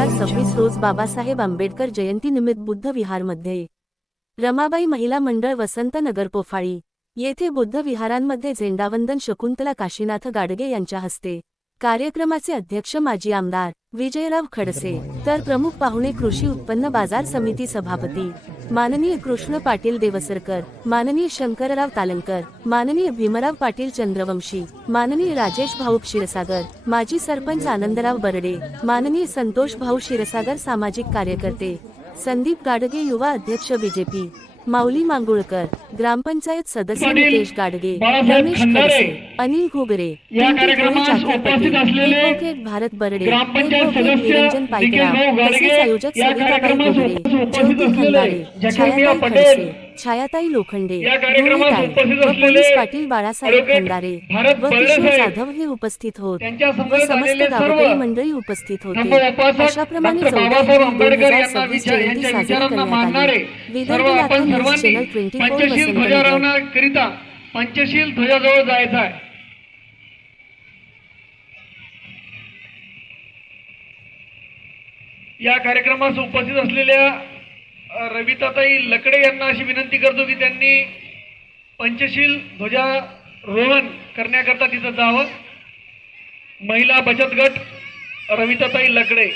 2026 रोज बाबासाहेब आंबेडकर जयंती निमित्त बुद्ध विहारमध्ये रमाबाई महिला मंडळ वसंत नगर पोफाळी येथे बुद्ध विहारांमध्ये झेंडावंदन शकुंतला काशीनाथ गाडगे यांच्या हस्ते। कार्यक्रमाचे अध्यक्ष माजी आमदार विजयराव खडसे तर प्रमुख पाहुणे कृषी उत्पन्न बाजार समिती सभापती माननीय कृष्ण पाटील देवसरकर, माननीय शंकरराव तालनकर, माननीय भीमराव पाटील चंद्रवंशी, माननीय राजेश भाऊ क्षीरसागर, माजी सरपंच आनंदराव बरडे, माननीय संतोष भाऊ क्षीरसागर, सामाजिक कार्यकर्ते संदीप गाडगे, युवा अध्यक्ष बीजेपी माऊली मांगुळकर, ग्रामपंचायत सदस्य नितेश गाडगे, रमेश खडसे, अनिल घुगरे, ॲडव्होकेट भारत बर्डे, ॲडव्होकेट निरंजन पाईकराव, तसेच आयोजक सविताबाई घुगरे, ज्योती खंदारे, छायाताई खडसे, छायाताई लोखंडे, गुणेताई व पोलीस पाटील बाळासाहेब खंदारे व किशोर जाधव हे उपस्थित होत व समस्त गावकरी मंडळी उपस्थित होते। अशाप्रमाणे 14/2026 जयंती साजरी करण्यात आली। विदर्भ लातूर न्यूज चॅनल 24 ध्वजारोहणाकरिता पंचशील ध्वजाजवळ जायचं आहे। या कार्यक्रमास उपस्थित असलेल्या रविताताई लकडे यांना अशी विनंती करतो की त्यांनी पंचशील ध्वजारोहण करण्याकरता तिथं जावं। महिला बचत गट रविताताई लकडे।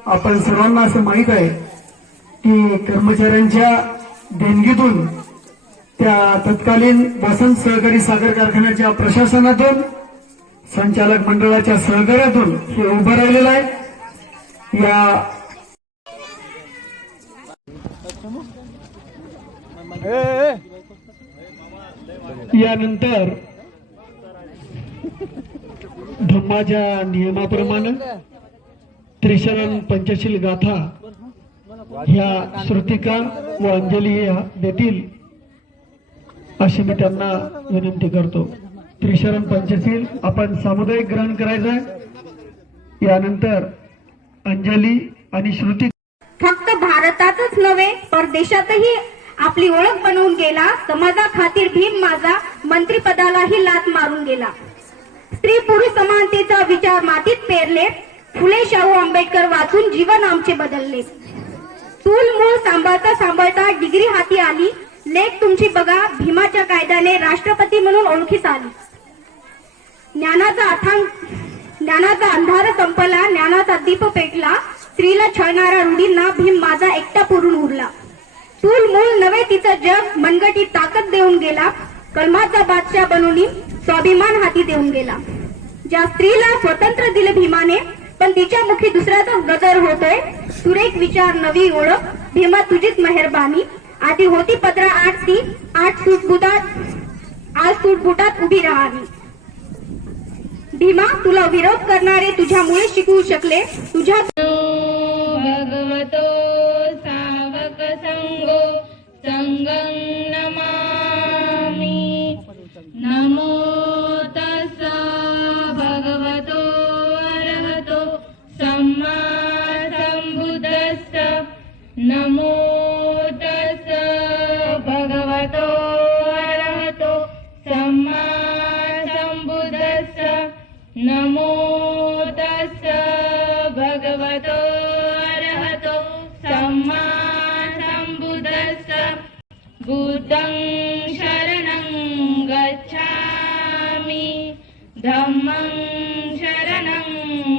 आपण सर्वांना असं माहित आहे की कर्मचाऱ्यांच्या देणगीतून त्या तत्कालीन वसंत सहकारी साखर कारखान्याच्या प्रशासनातून संचालक मंडळाच्या सहकार्यातून हे उभं राहिलेलं आहे। यानंतर धम्माच्या नियमाप्रमाणे त्रिशरण पंचशील गाथा ह्या श्रुतिका व अंजली देतील अशी मी त्यांना विनंती करतो। त्रिशरण पंचशील आपण सामुदायिक ग्रहण करायचं आहे। यानंतर अंजली आणि श्रुती फक्त भारतातच नव्हे परदेशातही आपली ओळख बनवून गेला। समाजा खातीर भीम माझा मंत्रिपदालाही लात मारून गेला। स्त्री पुरुष समानतेचा विचार मातीत पेरले। फुले शाहू आंबेडकर वाचून जीवन आमचे बदलले। चूल मूळ सांभाळता सांभाळता डिग्री हाती आली। लेख तुमची बघा भीमाच्या कायद्याने राष्ट्रपती म्हणून ओळखीस आली। ज्ञानाचा अंधार संपला, ज्ञानाचा दीप पेटला। स्त्रीला छळणाऱ्या रूढींना भीम माझा एकटा पुरून उरला। चूल मूळ नवे तिचं जग मनगटी ताकद देऊन गेला। कलमाचा बादशाह बनवून स्वाभिमान हाती देऊन गेला। ज्या स्त्रीला स्वतंत्र दिले भीमाने पण तिच्या मुखी दुसऱ्याचाच गजर होतोय। सुरेख विचार नवी ओळख भीमा तुझीच मेहरबानी। आधी होती पत्रा 8 ती 8 सूटबुटात आज सूटबुटात उभी राहावी। भीमा तुला विरोध करणारे तुझ्यामुळे शिकवू शकले। तुझ्या भगवतो सावक संगो संगं नमामि। नमो तस्स भगवतो अरहतो सम्मा सम्बुद्धस्स। नमो तस्स भगवतो अरहतो सम्मा सम्बुद्धस्स। नमो तस्स भगवतो अरहतो सम्मा सम्बुद्धस्स। बुद्धं शरणं गच्छामि, धम्मं शरणं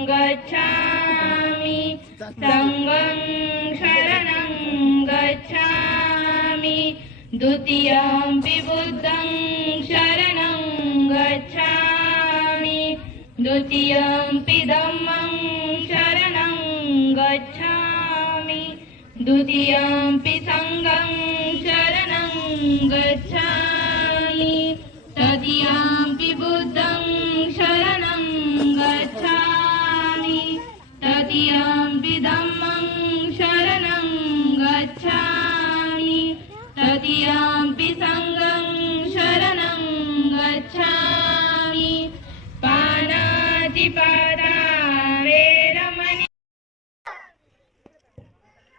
गच्छामि, संघं शरणं गच्छामि। द्वितीयंपि बुद्धं शरणं गच्छामि, द्वितीयंपि धम्मं शरणं गच्छामि, द्वितीयंपि संघं शरणं गच्छामि, तृतीयंपि बुद्धं शरणं गच्छामि, तृतीयंपि धम्मं शरणं गच्छामि, तृतीयंपि संघं शरणं गच्छामि। पाणातिपाता वेरमणि।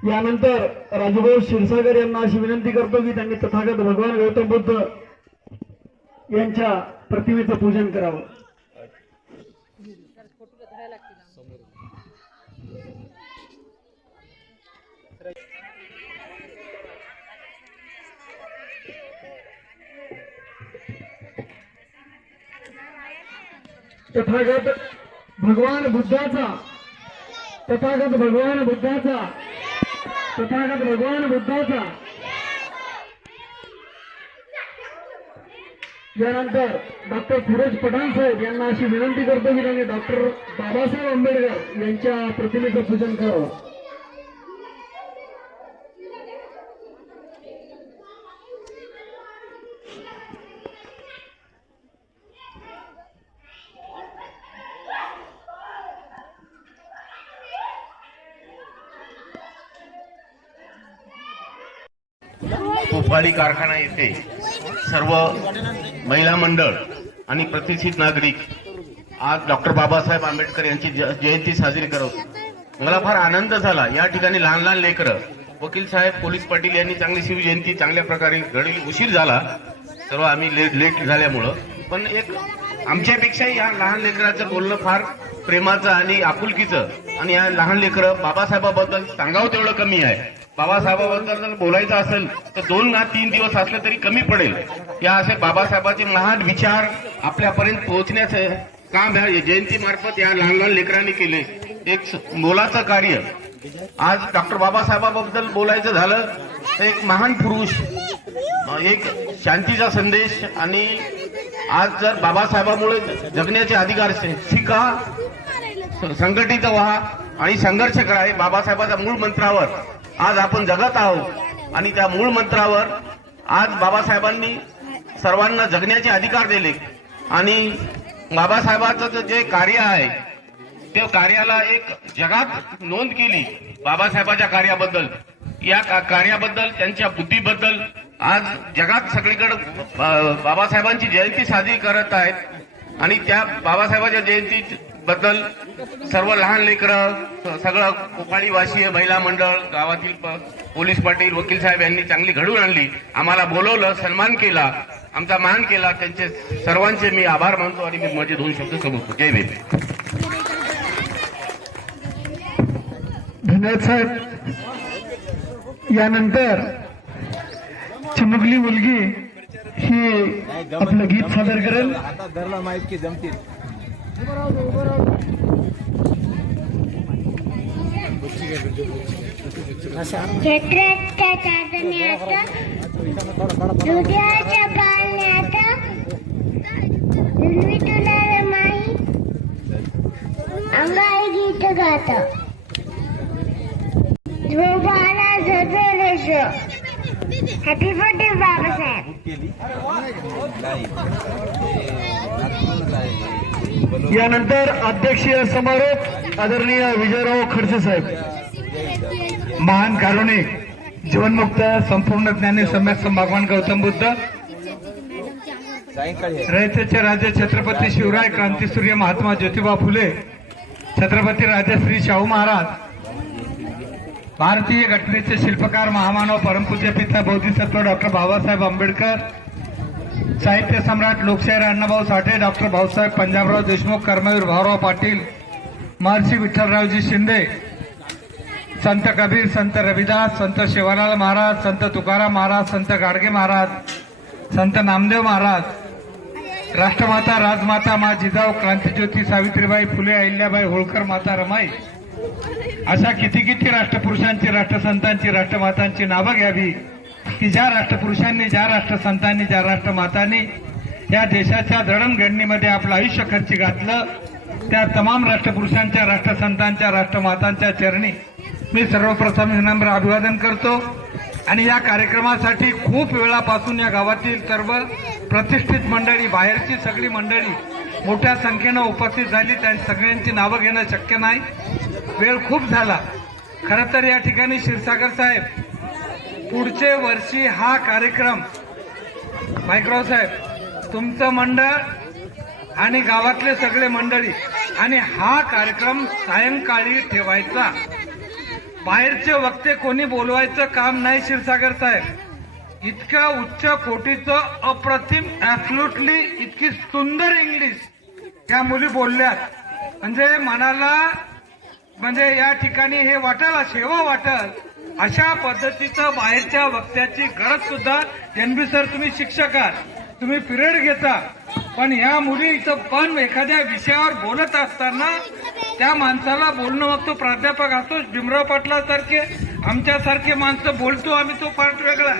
यानंतर राजूभाऊ क्षीरसागर यांना अशी विनंती करतो की त्यांनी तथागत भगवान गौतम बुद्ध यांच्या प्रतिमेचं पूजन करावं. तथागत भगवान बुद्धाचा यानंतर डॉक्टर फिरोज पठाण साहेब यांना अशी विनंती करतो की त्यांनी डॉक्टर बाबासाहेब आंबेडकर यांच्या प्रतिमेचं पूजन करावं. कोफाडी कारखाना येथे सर्व महिला मंडळ आणि प्रतिष्ठित नागरिक आज डॉक्टर बाबासाहेब आंबेडकर यांची जयंती साजरी करत मला फार आनंद झाला. या ठिकाणी लहान लहान लेकरं, वकील साहेब, पोलीस पाटील यांनी चांगली शिवजयंती चांगल्या प्रकारे घडली. उशीर झाला सर्व आम्ही लेट झाल्यामुळं, पण एक आमच्यापेक्षा या लहान लेकराचं बोलणं फार प्रेमाचं आणि आपुलकीचं. आणि या लहान लेकरं बाबासाहेबाबद्दल सांगावं तेवढं कमी आहे. बाबासाहेबाबद्दल जर बोलायचं असेल तर 2 ना 3 दिवस असले तरी कमी पडेल. या असे बाबासाहेबांचे महान विचार आपल्यापर्यंत पोहोचण्याचे काम ह्या जयंतीमार्फत या लहान लहान लेकरांनी केले. एक मोलाचं कार्य. आज डॉक्टर बाबासाहेबाबद्दल बोलायचं झालं तर एक महान पुरुष, एक शांतीचा संदेश. आणि आज जर बाबासाहेबांमुळे जगण्याचे अधिकार शिका, संघटित व्हा आणि संघर्ष करा हे बाबासाहेबांच्या मूळ मंत्रावर आज आपण जगत आहोत. आणि त्या मूळ मंत्रावर आज बाबासाहेबांनी सर्वांना जगण्याचे अधिकार दिले. आणि बाबासाहेबांचं जे कार्य आहे त्या कार्याला एक जगात नोंद केली. बाबासाहेबांच्या कार्याबद्दल, या कार्याबद्दल, त्यांच्या बुद्धीबद्दल आज जगात सगळीकडे बाबासाहेबांची जयंती साजरी करत आहेत. आणि त्या बाबासाहेबांच्या जयंती बद्दल सर्व लहान लेकरं, सगळं कोकाळीवासीय महिला मंडळ, गावातील पोलीस पाटील, वकील साहेब यांनी चांगली घडवून आणली. आम्हाला बोलवलं, सन्मान केला, आमचा मान केला. त्यांचे सर्वांचे मी आभार मानतो आणि मी माझे 2 शब्द समजतो. जय भीम. धन्यवाद साहेब. यानंतर चिमुकली मुलगी ही आपलं गीत सादर करेल. चैत्राच्या चांदण्यात दुधाच्या पाण्यात लुलवीतुला रमाई अंगाई गीत गात झोपाला झोपलेश. Happy birthday Babasaheb. यानंतर अध्यक्षीय समारोप आदरणीय विजयराव खडसे साहेब. महान कारुणिक, जीवनमुक्त, संपूर्ण ज्ञानी, सम्यक भगवान गौतम बुद्ध, रयतेचे राजे छत्रपती शिवराय, क्रांतीसूर्य महात्मा ज्योतिबा फुले, छत्रपती राजश्री शाहू महाराज, भारतीय घटनेचे शिल्पकार, महामानव, परमपूज्य पिता बोधिसत्व डॉक्टर बाबासाहेब आंबेडकर, साहित्य सम्राट लोकशाहीर अण्णाभाऊ साठे, डॉक्टर भाऊसाहेब पंजाबराव देशमुख, कर्मवीर भाऊराव पाटील, महर्षी विठ्ठलरावजी शिंदे, संत कबीर, संत रविदास, संत शिवलाल महाराज, संत तुकाराम महाराज, संत गाडगे महाराज, संत नामदेव महाराज, राष्ट्रमाता राजमाता मा जिजाऊ, क्रांतीज्योती सावित्रीबाई फुले, अहिल्याबाई होळकर, माता रमाई, अशा किती राष्ट्रपुरुषांची, राष्ट्रसंतांची, राष्ट्रमातांची नावं घ्यावी की ज्या राष्ट्रपुरुषांनी, ज्या राष्ट्रसंतांनी, ज्या राष्ट्रमातांनी या देशाच्या जडणघडणीमध्ये आपलं आयुष्य खर्ची घातलं. त्या तमाम राष्ट्रपुरुषांच्या, राष्ट्रसंतांच्या, राष्ट्रमातांच्या चरणी मी सर्वप्रथम विनम्र अभिवादन करतो. आणि या कार्यक्रमासाठी खूप वेळापासून या गावातील सर्व प्रतिष्ठित मंडळी, बाहेरची सगळी मंडळी मोठ्या संख्येनं उपस्थित झाली. त्या सगळ्यांची नावं घेणं शक्य नाही, वेळ खूप झाला. खरं तर या ठिकाणी क्षीरसागर साहेब, पुढचे वर्षी हा कार्यक्रम, मायक्रो साहेब, तुमचं मंडळ आणि गावातले सगळे मंडळी आणि हा कार्यक्रम सायंकाळी ठेवायचा. बाहेरचे वक्ते कोणी बोलवायचं काम नाही क्षीरसागर साहेब. इतक्या उच्च कोटीचं अप्रतिम ऍब्सोल्युटली इतकी सुंदर इंग्लिश त्या मुली बोलल्यात म्हणजे मनाला म्हणजे या ठिकाणी हे वाटेल सेवा वाटेल अशा पद्धतीचं बाहेरच्या वक्त्याची गरज सुद्धा एनबी सर तुम्ही शिक्षक आहात तुम्ही पिरियड घेता पण ह्या मुलीचं पण एखाद्या विषयावर बोलत असताना त्या माणसाला बोलणं मग तो प्राध्यापक असतो भीमराव पाटलासारखे आमच्यासारखे माणसं बोलतो आम्ही तो पार्ट वेगळा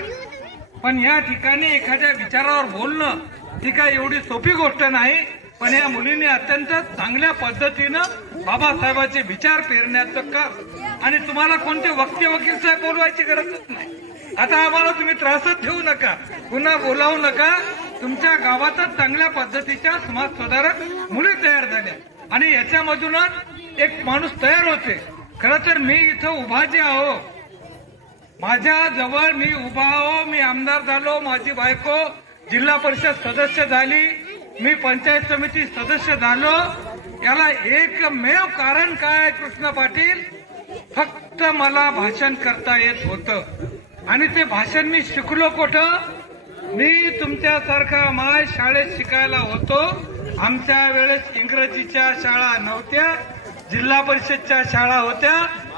पण या ठिकाणी एखाद्या विचारावर बोलणं ही काय एवढी सोपी गोष्ट नाही पण या मुलीने अत्यंत चांगल्या पद्धतीनं बाबासाहेबांचे विचार पेरण्याचं काम आणि तुम्हाला कोणते वकील साहेब बोलवायची गरजच नाही आता आम्हाला तुम्ही त्रासच ठेवू नका पुन्हा बोलावू नका तुमच्या गावातच चांगल्या पद्धतीच्या समाज सुधारक मुली तयार झाल्या आणि याच्यामधूनच एक माणूस तयार होते खरं तर मी इथं उभा जे आहो माझ्या जवळ मी उभा आहो मी आमदार झालो माझी बायको जिल्हा परिषद सदस्य झाली मी पंचायत समिती सदस्य झालो याला एकमेव कारण काय कृष्ण पाटील फक्त मला भाषण करता येत होतं आणि ते भाषण मी शिकलो कुठं मी तुमच्यासारखा माय शाळेत शिकायला होतो आमच्या वेळेस इंग्रजीच्या शाळा नव्हत्या जिल्हा परिषदच्या शाळा होत्या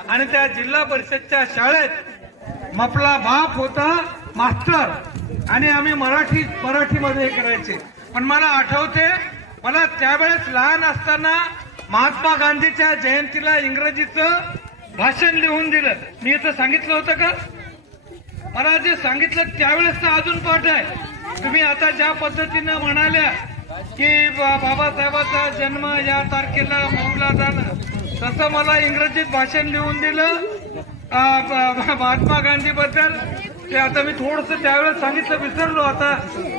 आणि त्या जिल्हा परिषदच्या शाळेत आपला बाप होता मास्टर आणि आम्ही मराठीमध्ये करायचे पण मला आठवते मला त्यावेळेस लहान असताना महात्मा गांधीच्या जयंतीला इंग्रजीचं भाषण लिहून दिलं मी इथं सांगितलं होतं का मला जे सांगितलं त्यावेळेस अजून पाठ आहे तुम्ही आता ज्या पद्धतीनं म्हणाल्या की बाबासाहेबांचा जन्म या तारखेला मौला झाला तसं मला इंग्रजीत भाषण लिहून दिलं महात्मा गांधी बद्दल ते आता मी थोडंसं त्यावेळेस सांगितलं विसरलो आता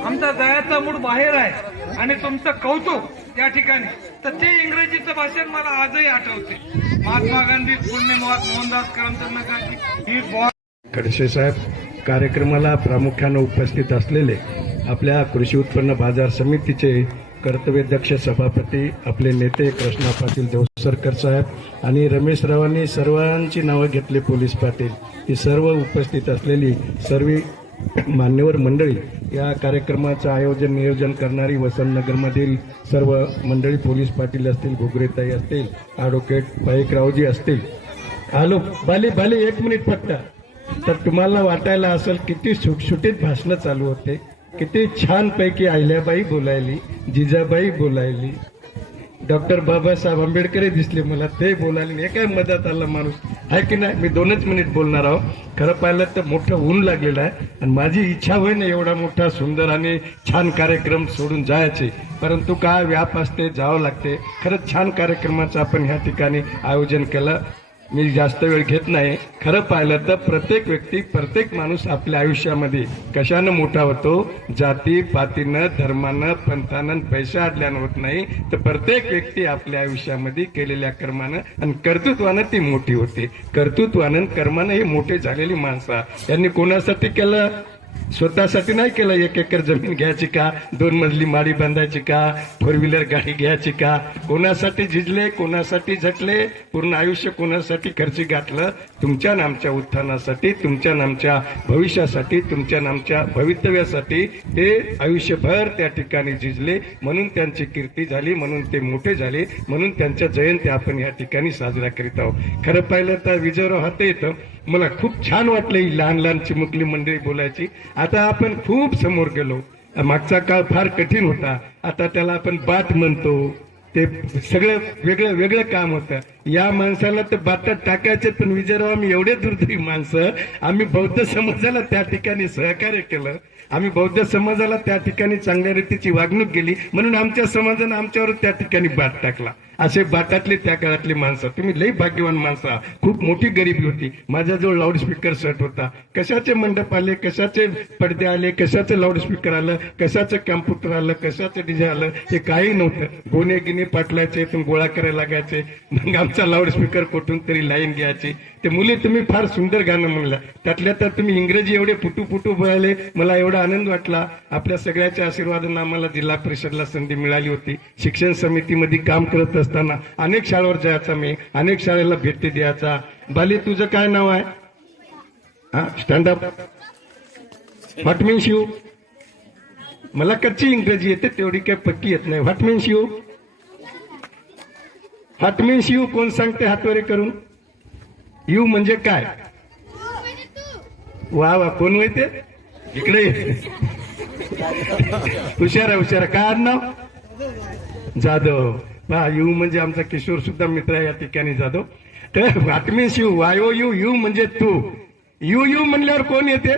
आमचा दयाचा मूड बाहेर आहे आणि तुमचं कौतुक या ठिकाणी तर ते इंग्रजीचं भाषण मला आजही आठवते महात्मा गांधी पुण्य मोहनदास करमचंद ही खडसे साहेब कार्यक्रमाला प्रामुख्यानं उपस्थित असलेले आपल्या कृषी उत्पन्न बाजार समितीचे कर्तव्यदक्ष सभापती आपले नेते कृष्णा पाटील देवसरकर साहेब आणि रमेश रावांनी सर्वांची नावं घेतली पोलीस पाटील ही सर्व उपस्थित असलेली सर्व मान्यवर मंडळी या कार्यक्रमाचं आयोजन नियोजन करणारी वसंतनगरमधील सर्व मंडळी पोलीस पाटील असतील घुगरेताई असतील ॲडव्होकेट पाईकरावजी असतील आलो बाली 1 मिनिट फक्त तर तुम्हाला वाटायला असेल किती सुटसुटीत भाषणं चालू होते किती छान पैकी अहिल्याबाई बोलायली जिजाबाई बोलायली डॉक्टर बाबासाहेब आंबेडकर दिसले मला ते बोलायले हे काय मदत आला माणूस आहे की नाही मी 2च मिनिट बोलणार आहो खरं पाहिलं तर मोठं ऊन लागलेलं आहे आणि माझी इच्छा होई ना एवढा मोठा सुंदर आणि छान कार्यक्रम सोडून जायचे परंतु काय व्याप असते जावं लागते खरंच छान कार्यक्रमाचं आपण ह्या ठिकाणी आयोजन केलं मी जास्त वेळ घेत नाही खरं पाहिलं तर प्रत्येक व्यक्ती प्रत्येक माणूस आपल्या आयुष्यामध्ये कशानं मोठा होतो जाती पातीनं धर्मानं पंथानं पैसा आडल्यानं होत नाही तर प्रत्येक व्यक्ती आपल्या आयुष्यामध्ये केलेल्या कर्मानं आणि कर्तृत्वानं ती मोठी होते कर्तृत्वानं कर्मानं ही मोठे झालेली माणसं यांनी कोणासाठी केलं स्वतःसाठी नाही केलं 1 एकर जमीन घ्यायची का 2 मजली माडी बांधायची का 4 व्हीलर गाडी घ्यायची का कोणासाठी झिजले कोणासाठी झटले पूर्ण आयुष्य कोणासाठी खर्ची घातलं तुमच्या नामच्या उत्थानासाठी तुमच्या नामच्या भविष्यासाठी तुमच्या नामच्या भवितव्यासाठी ते आयुष्यभर त्या ठिकाणी झिजले म्हणून त्यांची कीर्ती झाली म्हणून ते मोठे झाले म्हणून त्यांच्या जयंती आपण या ठिकाणी साजरा करीत आहोत खरं पाहिलं तर विजयराव हात येतं मला खूप छान वाटलं ही लहान लहान चिमुकली मंडळी बोलायची आता आपण खूप समोर गेलो मागचा काळ फार कठीण होता आता त्याला आपण बाट म्हणतो ते सगळं वेगळं काम होतं या माणसाला तर बातात टाकायचे पण विजयराव आम्ही एवढे दुर्दैवी माणसं आम्ही बौद्ध समाजाला त्या ठिकाणी सहकार्य केलं आम्ही बौद्ध समाजाला त्या ठिकाणी चांगल्या रीतीची वागणूक केली म्हणून आमच्या समाजानं आमच्यावर त्या ठिकाणी बाट टाकला असे बाटातले त्या काळातली माणसं तुम्ही लई भाग्यवान माणसं खूप मोठी गरिबी होती माझ्याजवळ लाऊडस्पीकर सेट होता कशाचे मंडप आले कशाचे पडदे आले कशाचं लाऊडस्पीकर आलं कशाचं कॅम्प्युटर आलं कशाचं डीजे आलं हे काही नव्हतं गोणे गिने पाटलाचे तुम्ही गोळा करायला लागायचे मग आमचा लाऊडस्पीकर कुठून तरी लाईन घ्यायची ते मुली तुम्ही फार सुंदर गाणं म्हणलं त्यातल्या तर तुम्ही इंग्रजी एवढे फुटू बोलायले मला एवढा आनंद वाटला आपल्या सगळ्याच्या आशीर्वादानं आम्हाला जिल्हा परिषदला संधी मिळाली होती शिक्षण समितीमध्ये काम करत असताना अनेक शाळेवर जायचा मी अनेक शाळेला भेटी द्यायचा बाली तुझं काय नाव आहे हा stand up what means you? मला कच्ची इंग्रजी येते, तेवढी काय पक्की येत नाही. What means you? What means you कोण सांगते हातवरे करून? यू म्हणजे काय? वा वा, कोण माहिती? इकडे हुशारा. काय नाव? जाधव. पहा, यू म्हणजे आमचा किशोर सुद्धा मित्र आहे या ठिकाणी, जाधव. तर what means you? Y O U. You म्हणजे तू. यू म्हणल्यावर कोण येते?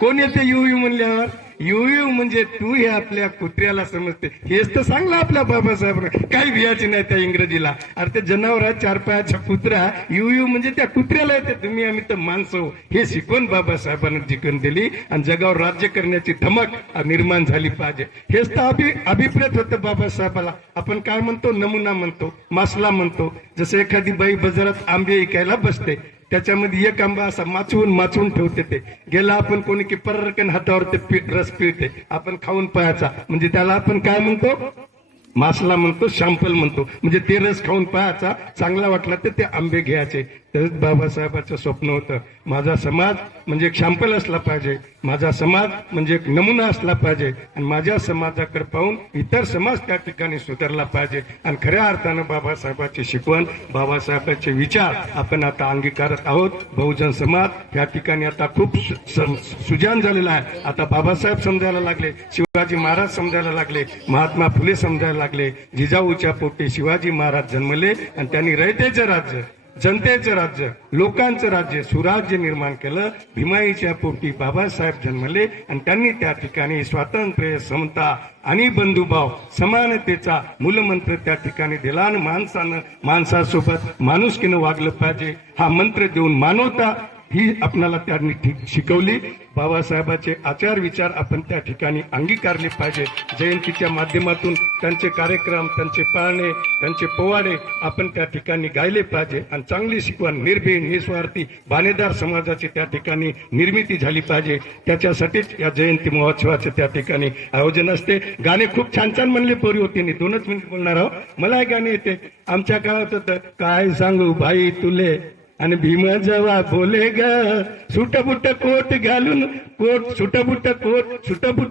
कोण येते यू म्हणल्यावर? यू म्हणजे तू हे आपल्या कुत्र्याला समजते. हेच तर सांगलं आपल्या बाबासाहेबांना. काही भियाची नाही त्या इंग्रजीला. अरे ते जनावर आहे, 4 पायाचा कुत्रा. यू म्हणजे त्या कुत्र्याला येते. तुम्ही आम्ही तर माणसं. हे शिकवण बाबासाहेबांना जिंकून दिली आणि जगावर राज्य करण्याची धमक निर्माण झाली पाहिजे. हेच तर अभिप्रेत होतं बाबासाहेबाला. आपण काय म्हणतो? नमुना म्हणतो, मासला म्हणतो. जसं एखादी बाई बाजारात आंबे विकायला बसते, त्याच्यामध्ये एक आंबा असा माचवून ठेवते. ते गेला आपण कोणी की पर्रकन हातावर ते रस पिळते. आपण खाऊन पाहायचा, म्हणजे त्याला आपण काय म्हणतो? मासला म्हणतो, शॅम्पल म्हणतो. म्हणजे ते रस खाऊन पाहायचा, चांगला वाटला तर ते आंबे घ्यायचे. तसंच बाबासाहेबांचं स्वप्न होतं, माझा समाज म्हणजे एक शॅम्पल असला पाहिजे, माझा समाज म्हणजे एक नमुना असला पाहिजे, आणि माझ्या समाजाकडे पाहून इतर समाज त्या ठिकाणी सुधारला पाहिजे. आणि खऱ्या अर्थानं बाबासाहेबांची शिकवण, बाबासाहेबांचे विचार आपण आता अंगीकारत आहोत. बहुजन समाज या ठिकाणी आता खूप सुजान झालेला आहे. आता बाबासाहेब समजायला लागले, शिवाजी महाराज समजायला लागले, महात्मा फुले समजायला लागले. जिजाऊच्या पोटी शिवाजी महाराज जन्मले आणि त्यांनी रयतेचं राज्य, जनतेचं राज्य, लोकांचं राज्य, सुराज्य निर्माण केलं. भीमाईच्या पोटी बाबासाहेब जन्मले आणि त्यांनी त्या ठिकाणी स्वातंत्र्य, समता आणि बंधुभाव, समानतेचा मूलमंत्र त्या ठिकाणी दिला. आणि माणसासोबत माणुसकीनं वागलं पाहिजे हा मंत्र देऊन मानवता ही आपल्याला त्यांनी शिकवली. बाबासाहेबांचे आचार विचार आपण त्या ठिकाणी अंगीकारले पाहिजे. जयंतीच्या माध्यमातून त्यांचे कार्यक्रम, त्यांचे पाळणे, त्यांचे पोवाडे आपण त्या ठिकाणी गायले पाहिजे. आणि चांगली शिकवण, निर्भीड, निस्वार्थी, बाणेदार समाजाची त्या ठिकाणी निर्मिती झाली पाहिजे. त्याच्यासाठीच या जयंती महोत्सवाचे त्या ठिकाणी आयोजन असते. गाणे खूप छान छान म्हणले पोरी होती. मी 2च मिनिट बोलणार आहोत. मला हे गाणे येते. आमच्या काळात होतं, काय सांगू भाई तुले, आणि भीमा जेव्हा बोले ग, सुटबुट कोट घालून, सुटबुट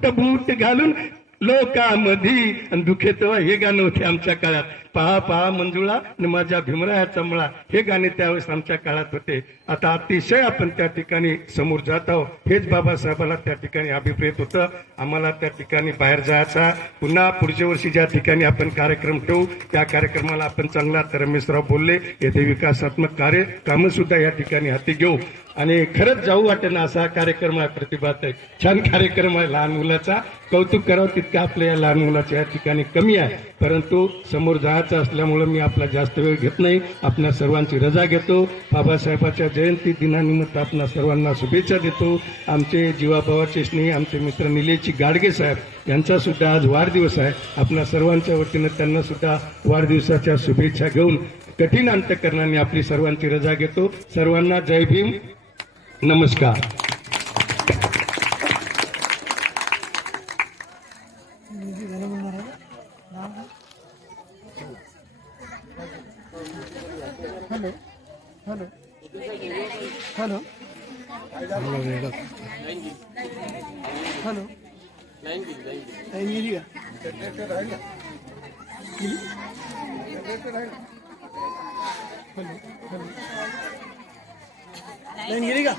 बूट घालून लोकांमध्ये, आणि दुखे तेव्हा हे गाणं होते आमच्या काळात. पहा मंजुळा आणि माझ्या भीमरायाचा मुळा, हे गाणे त्यावेळेस आमच्या काळात होते. आता अतिशय आपण त्या ठिकाणी समोर जात आहोत. हेच बाबासाहेबांना त्या ठिकाणी अभिप्रेत होतं. आम्हाला त्या ठिकाणी बाहेर जायचा. पुन्हा पुढच्या वर्षी ज्या ठिकाणी आपण कार्यक्रम ठेवू त्या कार्यक्रमाला आपण चांगला, तर रमेशराव बोलले, येथे विकासात्मक कामं सुद्धा या ठिकाणी हाती घेऊ. आणि खरंच जाऊ वाटेना असा कार्यक्रम आहे. प्रतिभाताई, छान कार्यक्रम आहे. लहान मुलाचा कौतुक करावं तितकं आपल्या या लहान मुलाच्या या ठिकाणी कमी आहे. परंतु समोर जायचं असल्यामुळं मी आपला जास्त वेळ घेत नाही. आपल्या सर्वांची रजा घेतो. बाबासाहेबांच्या जयंती दिनानिमित्त आपल्या सर्वांना शुभेच्छा देतो. आमचे जीवाभावाचे स्नेही आमचे मित्र निलेशजी गाडगे साहेब यांचा सुद्धा आज वाढदिवस आहे. आपल्या सर्वांच्या वतीनं त्यांना सुद्धा वाढदिवसाच्या शुभेच्छा घेऊन कठीण अंतःकरणाने आपली सर्वांची रजा घेतो. सर्वांना जय भीम, नमस्कार. लाईन गेली का?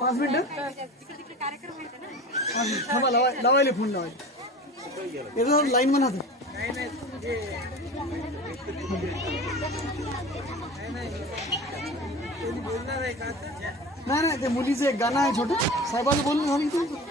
पाच मिनिट थांबा, लावायला फोन लावायला लाईन म्हणा. नाही ते मुलीचं एक गाणं आहे छोटं, साहेबांचं बोलणं झालं.